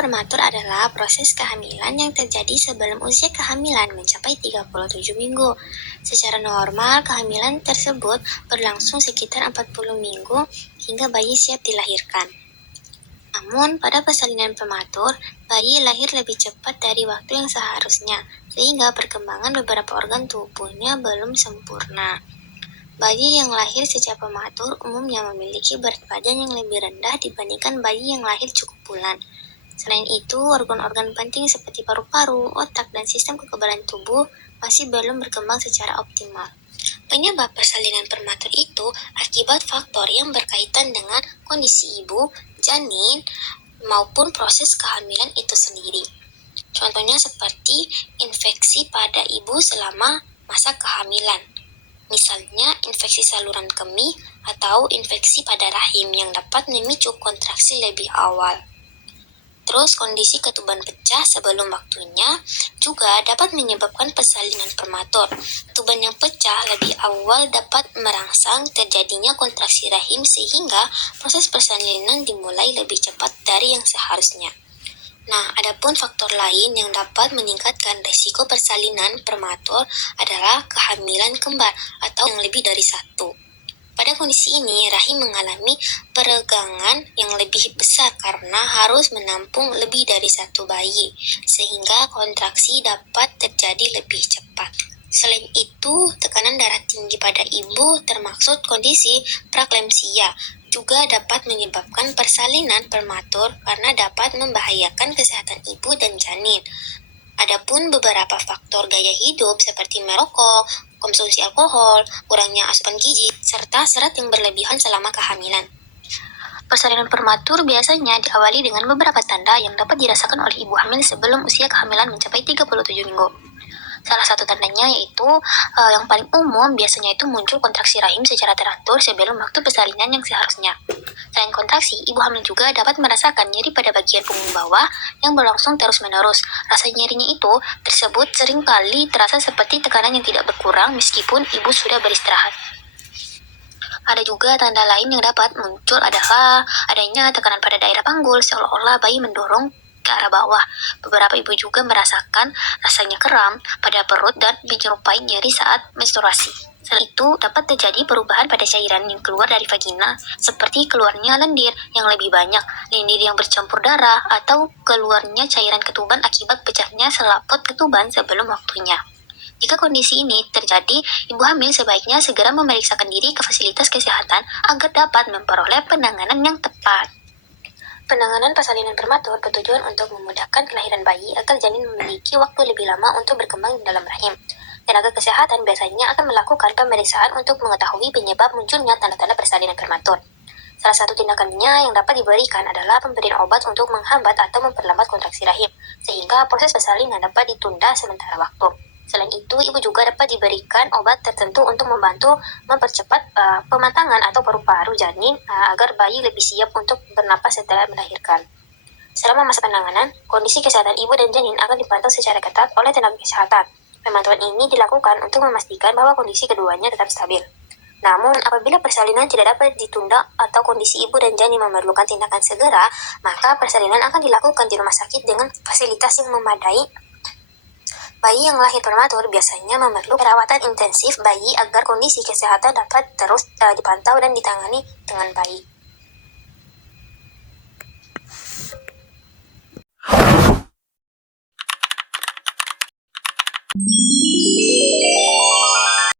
prematur adalah proses kehamilan yang terjadi sebelum usia kehamilan mencapai 37 minggu. Secara normal, kehamilan tersebut berlangsung sekitar 40 minggu hingga bayi siap dilahirkan. Namun, pada persalinan prematur, bayi lahir lebih cepat dari waktu yang seharusnya, sehingga perkembangan beberapa organ tubuhnya belum sempurna. Bayi yang lahir secara prematur umumnya memiliki berat badan yang lebih rendah dibandingkan bayi yang lahir cukup bulan. Selain itu, organ-organ penting seperti paru-paru, otak, dan sistem kekebalan tubuh masih belum berkembang secara optimal. Penyebab persalinan prematur itu akibat faktor yang berkaitan dengan kondisi ibu, janin, maupun proses kehamilan itu sendiri. Contohnya seperti infeksi pada ibu selama masa kehamilan. Misalnya infeksi saluran kemih atau infeksi pada rahim yang dapat memicu kontraksi lebih awal. Terus kondisi ketuban pecah sebelum waktunya juga dapat menyebabkan persalinan prematur. Ketuban yang pecah lebih awal dapat merangsang terjadinya kontraksi rahim sehingga proses persalinan dimulai lebih cepat dari yang seharusnya. Nah, adapun faktor lain yang dapat meningkatkan risiko persalinan prematur adalah kehamilan kembar atau yang lebih dari satu. Pada kondisi ini, rahim mengalami peregangan yang lebih besar karena harus menampung lebih dari satu bayi, sehingga kontraksi dapat terjadi lebih cepat. Selain itu, tekanan darah tinggi pada ibu termaksud kondisi preeklamsia juga dapat menyebabkan persalinan prematur karena dapat membahayakan kesehatan ibu dan janin. Adapun beberapa faktor gaya hidup seperti merokok, konsumsi alkohol, kurangnya asupan gizi, serta serat yang berlebihan selama kehamilan. Persalinan prematur biasanya diawali dengan beberapa tanda yang dapat dirasakan oleh ibu hamil sebelum usia kehamilan mencapai 37 minggu. Salah satu tandanya yaitu yang paling umum biasanya itu muncul kontraksi rahim secara teratur sebelum waktu persalinan yang seharusnya. Selain kontraksi, ibu hamil juga dapat merasakan nyeri pada bagian punggung bawah yang berlangsung terus-menerus. Rasa nyerinya itu tersebut seringkali terasa seperti tekanan yang tidak berkurang meskipun ibu sudah beristirahat. Ada juga tanda lain yang dapat muncul adalah adanya tekanan pada daerah panggul seolah-olah bayi mendorong ke arah bawah. Beberapa ibu juga merasakan rasanya kram pada perut dan menyerupai nyeri saat menstruasi. Selain itu, dapat terjadi perubahan pada cairan yang keluar dari vagina, seperti keluarnya lendir yang lebih banyak, lendir yang bercampur darah, atau keluarnya cairan ketuban akibat pecahnya selaput ketuban sebelum waktunya. Jika kondisi ini terjadi, ibu hamil sebaiknya segera memeriksakan diri ke fasilitas kesehatan agar dapat memperoleh penanganan yang tepat. Penanganan persalinan prematur bertujuan untuk memudahkan kelahiran bayi agar janin memiliki waktu lebih lama untuk berkembang di dalam rahim. Tenaga kesehatan biasanya akan melakukan pemeriksaan untuk mengetahui penyebab munculnya tanda-tanda persalinan prematur. Salah satu tindakannya yang dapat diberikan adalah pemberian obat untuk menghambat atau memperlambat kontraksi rahim, sehingga proses persalinan dapat ditunda sementara waktu. Selain itu, ibu juga dapat diberikan obat tertentu untuk membantu mempercepat pematangan atau paru-paru janin agar bayi lebih siap untuk bernapas setelah melahirkan. Selama masa penanganan, kondisi kesehatan ibu dan janin akan dipantau secara ketat oleh tenaga kesehatan. Pemantauan ini dilakukan untuk memastikan bahwa kondisi keduanya tetap stabil. Namun, apabila persalinan tidak dapat ditunda atau kondisi ibu dan janin memerlukan tindakan segera, maka persalinan akan dilakukan di rumah sakit dengan fasilitas yang memadai. Bayi yang lahir prematur biasanya memerlukan perawatan intensif bayi agar kondisi kesehatan dapat terus dipantau dan ditangani dengan baik.